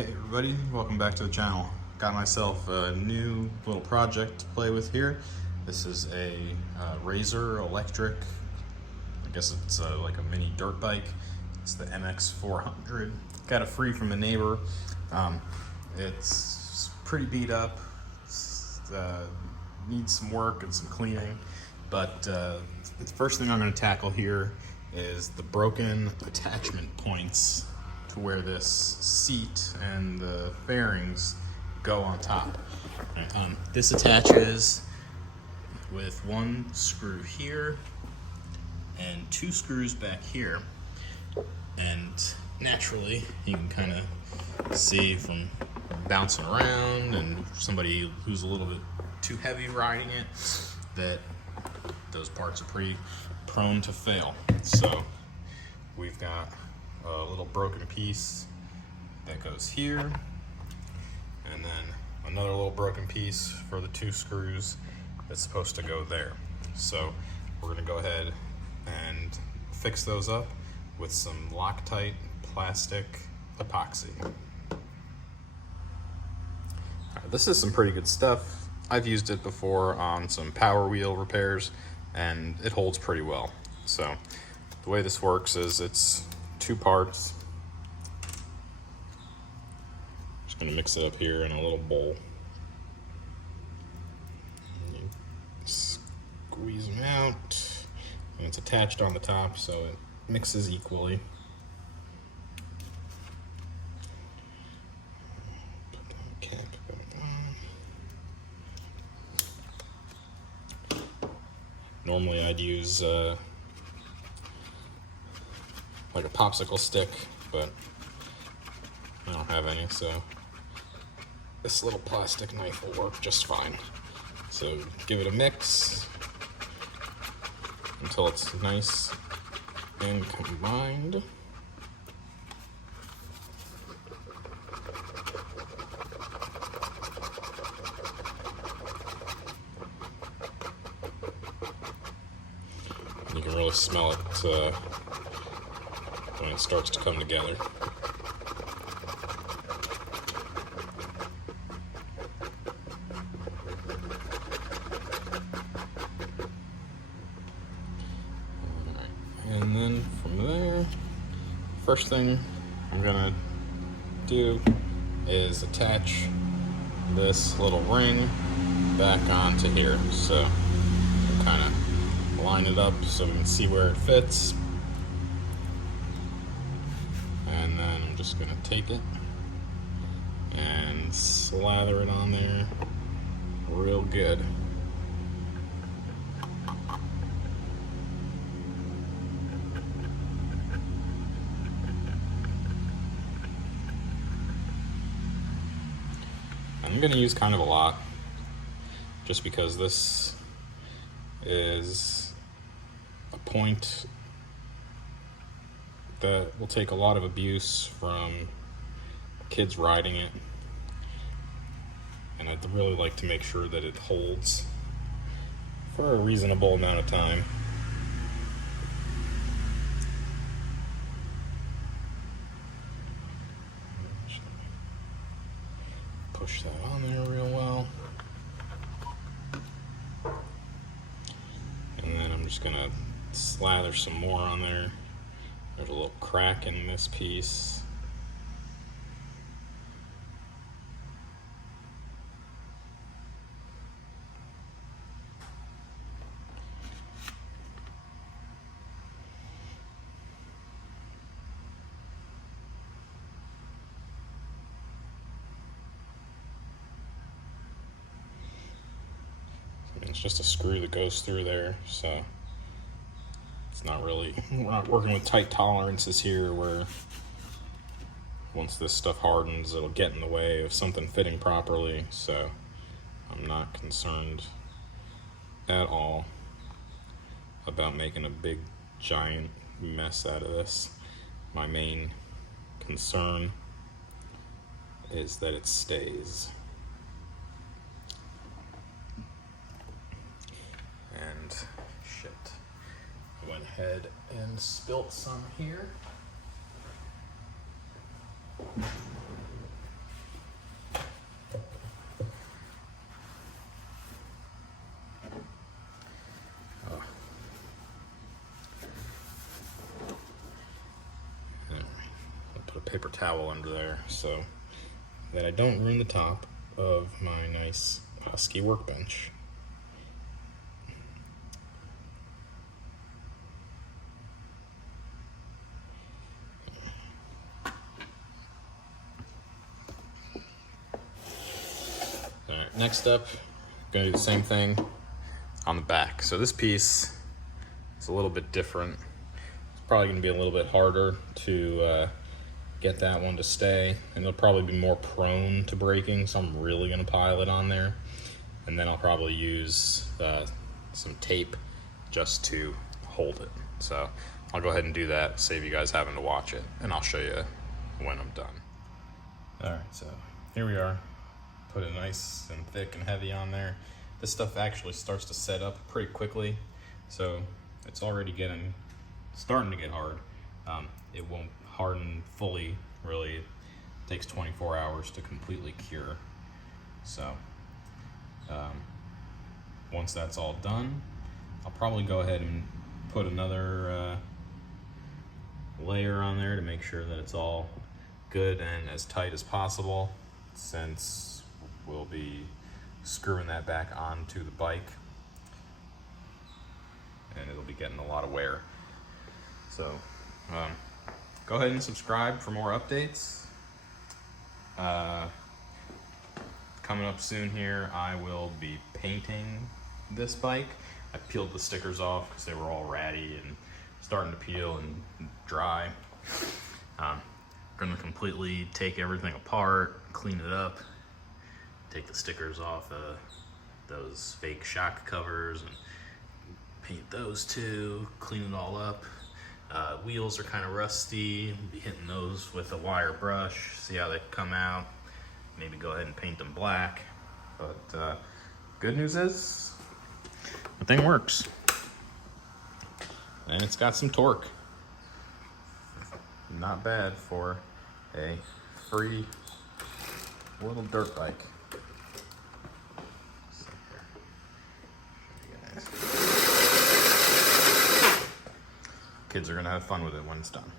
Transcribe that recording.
Hey everybody, welcome back to the channel. Got myself a new little project to play with here. This is a Razor electric, I guess it's like a mini dirt bike. It's the MX450. Got it free from a neighbor. It's pretty beat up. Needs some work and some cleaning, but the first thing I'm going to tackle here is the broken attachment points to where this seat and the fairings go on top. This attaches with one screw here and two screws back here, and naturally you can kind of see from bouncing around and somebody who's a little bit too heavy riding it that those parts are pretty prone to fail. So we've got a little broken piece that goes here, and then another little broken piece for the two screws that's supposed to go there. So we're going to go ahead and fix those up with some Loctite plastic epoxy. This is some pretty good stuff. I've used it before on some PowerWheel repairs and it holds pretty well. So the way this works is it's two parts. Just gonna mix it up here in a little bowl. Squeeze them out, and it's attached on the top so it mixes equally. Put the cap back on. Normally I'd use like a popsicle stick, but I don't have any, so this little plastic knife will work just fine. So give it a mix until it's nice and combined. You can really smell it when it starts to come together. Alright, and then from there, first thing I'm gonna do is attach this little ring back onto here. So kind of line it up so we can see where it fits. And then I'm just gonna take it and slather it on there real good. I'm gonna use kind of a lot just because this is a point that will take a lot of abuse from kids riding it, and I'd really like to make sure that it holds for a reasonable amount of time. Push that on there real well, and then I'm just gonna slather some more on there. There's a little crack in this piece. It's just a screw that goes through there, so it's not really, we're not working with tight tolerances here where once this stuff hardens it'll get in the way of something fitting properly. So I'm not concerned at all about making a big giant mess out of this. My main concern is that it stays. And shit, I went ahead and spilt some here. a paper towel under there so that I don't ruin the top of my nice Husky workbench. Alright, next up, I'm gonna do the same thing on the back. So this piece is a little bit different. It's probably gonna be a little bit harder to get that one to stay, and it'll probably be more prone to breaking, so I'm really gonna pile it on there. And then I'll probably use some tape just to hold it. So I'll go ahead and do that, save you guys having to watch it, and I'll show you when I'm done. All right, so here we are. Put it nice and thick and heavy on there. This stuff actually starts to set up pretty quickly, so it's already starting to get hard. It won't harden fully, really. It takes 24 hours to completely cure. So once that's all done, I'll probably go ahead and put another layer on there to make sure that it's all good and as tight as possible, since we'll be screwing that back onto the bike and it'll be getting a lot of wear. So go ahead and subscribe for more updates. Coming up soon here, I will be painting this bike. I peeled the stickers off because they were all ratty and starting to peel and dry. Gonna completely take everything apart, clean it up, take the stickers off those fake shock covers and paint those too, clean it all up. Wheels are kind of rusty. I'll be hitting those with a wire brush, see how they come out. Maybe go ahead and paint them black. But good news is, the thing works. And it's got some torque. Not bad for a free little dirt bike. Kids are gonna have fun with it when it's done.